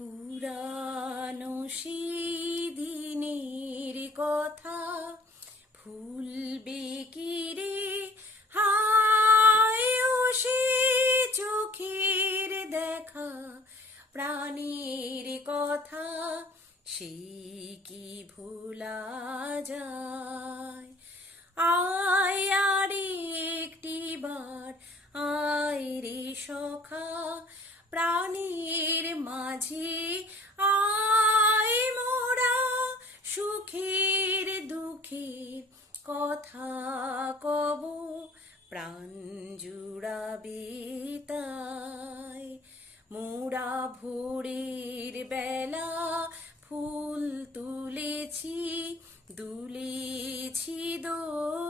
পুরানো দিনের কথা ভুলবে কি রে, হায় ও সে চোখের দেখা, প্রাণের কথা সেই কি ভোলা যায়। আয় আর একটিবার আয় রে সখা, প্রাণের মাঝে আয় মোরা, সুখের দুঃখের কথা কব, প্রাণ জুড়াবে তাই। মোরা ভোরের বেলা ফুল তুলেছি, দুলেছি দোল।